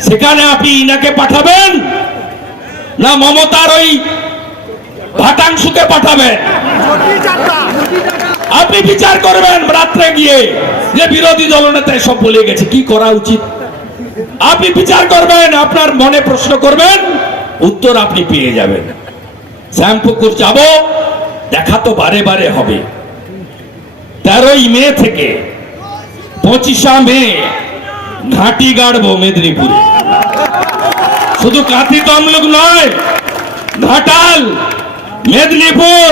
সেখানে আপনি ইনাকে পাঠাবেন? না মমতার ওই ঘাটাংশুকে পাঠাবেন? আপনি বিচার করবেন রাত্রে গিয়ে যে বিরোধী দলনেতা সব বলে গেছে। কি করা উচিত? আপনি বিচার করবেন, আপনার মনে প্রশ্ন করবেন, উত্তর আপনি পেয়ে যাবেন। শ্যামপুকুর যাব, দেখা তো বারে বারে হবে। তেরোই মে থেকে পঁচিশা মে ঘাঁটি গাড়বো মেদিনীপুরে। শুধু কাঁথি তমলুক নয়, ঘাটাল, মেদিনীপুর,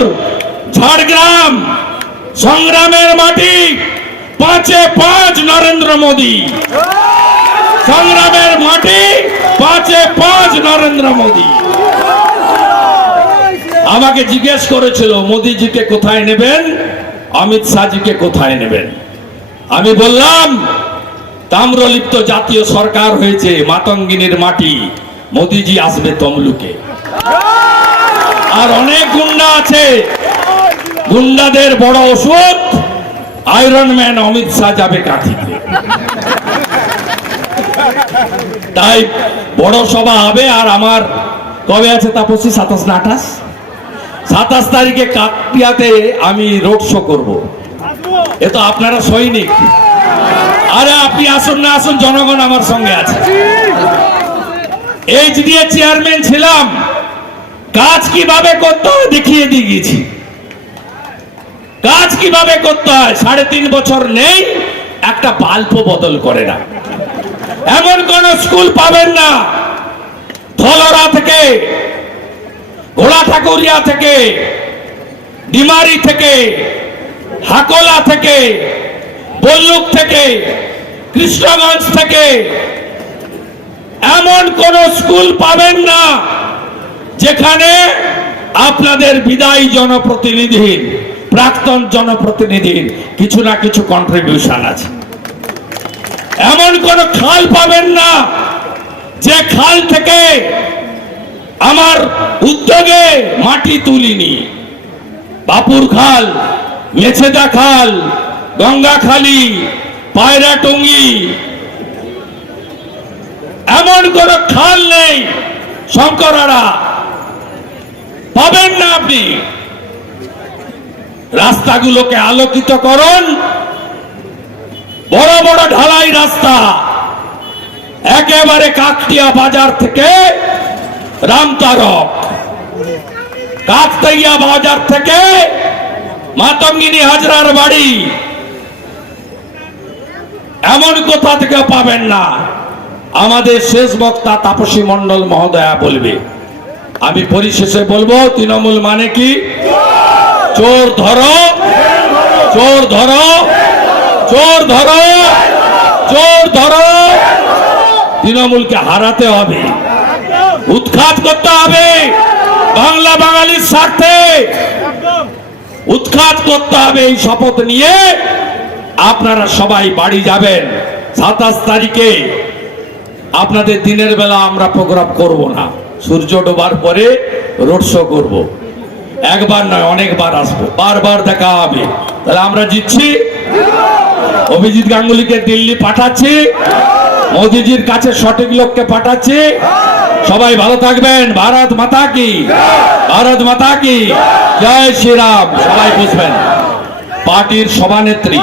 ঝাড়গ্রাম, সংগ্রামের মাটি পাঁচে পাঁচ নরেন্দ্র মোদী। সংগ্রামের মাটি পাঁচে পাঁচ নরেন্দ্র মোদী। আমাকে জিজ্ঞেস করেছিল, মোদিজিকে কোথায় নেবেন? অমিত শাহজিকে কোথায় নেবেন? আমি বললাম তাম্রলিপ্ত জাতীয় সরকার হয়েছে মাতঙ্গিনীর মাটি। মোদিজি আসবে তমলুকে। আর অনেক গুন্ডা আছে। গুন্ডাদের বড় ওষুধ আয়রন ম্যান অমিত শাহ যাবে কাঠিতে তাই বড় সভা হবে, আর আমার কবে আছে তাপসী? সাতাশ না আঠাশ? সাতাশ তারিখে কাকপিয়াতে আমি রোড শো করব। এ তো আপনারা সৈনিক। আরে আপনি আসুন না, আসুন, জনগণ আমার সঙ্গে আছে। এইচ দিয়ে চেয়ারম্যান ছিলাম। কাজ কীভাবে করতে হয় দেখিয়ে দিয়ে গেছি কাজ কীভাবে করতে হয় সাড়ে তিন বছর নেই, একটা বাল্ব বদল করে না। এমন কোন স্কুল পাবেন না। ধলরা থেকে, ঘোড়া ঠাকুরিয়া থেকে, ডিমারি থেকে, হাকোলা থেকে বল্লুক থেকে, কৃষ্ণগঞ্জ থেকে, এমন কোন স্কুল পাবেন না যেখানে আপনাদের বিদায়ী জনপ্রতিনিধির প্রাক্তন জনপ্রতিনিধির কিছু না কিছু কন্ট্রিবিউশন আছে। এমন কোন খাল পাবেন না যে খাল থেকে আমার উদ্যোগে মাটি তুলিনি। বাপুর খাল, মেছেদা খাল গঙ্গাখালি পায়রা টঙ্গি। এমন কোন খাল নেই, শঙ্করারা। পাবেন না আপনি। রাস্তাগুলোকে আলোকিত করুন। বড় বড় ঢালাই রাস্তা। একেবারে কাকটিয়া বাজার থেকে রামতারক। কাকতাইয়া বাজার থেকে মাতঙ্গিনী হাজরার বাড়ি। কোথা থেকে পাবেন না? আমাদের শেষ বক্তা তাপসী মন্ডল মহোদয়া বলবে। আমি পরিশেষে বলব, তৃণমূল মানে কি? চোর ধরো চোর ধরো চোর ধরো চোর ধরো। তৃণমূলকে হারাতে হবে, উৎখাত করতে হবে, বাংলা বাঙালির স্বার্থে উৎখাত করতে হবে এই শপথ নিয়ে। আপনারা সবাই বাড়ি যাবেন। সাতাশ তারিখে আপনাদের দিনের বেলা আমরা প্রোগ্রাম করব না। সূর্য ডোবার পরে রোড শো করব। একবার নয়, অনেকবার আসব। বারবার দেখা হবে। তাহলে আমরা জিতছি। অভিজিৎ গাঙ্গুলিকে দিল্লি পাঠাচ্ছি। মোদিজির কাছে সঠিক লোককে পাঠাচ্ছি। সবাই ভালো থাকবেন। ভারত মাতা কি? ভারত মাতা কি? জয় শ্রীরাম। সবাই বুঝবেন। পার্টির সভানেত্রী।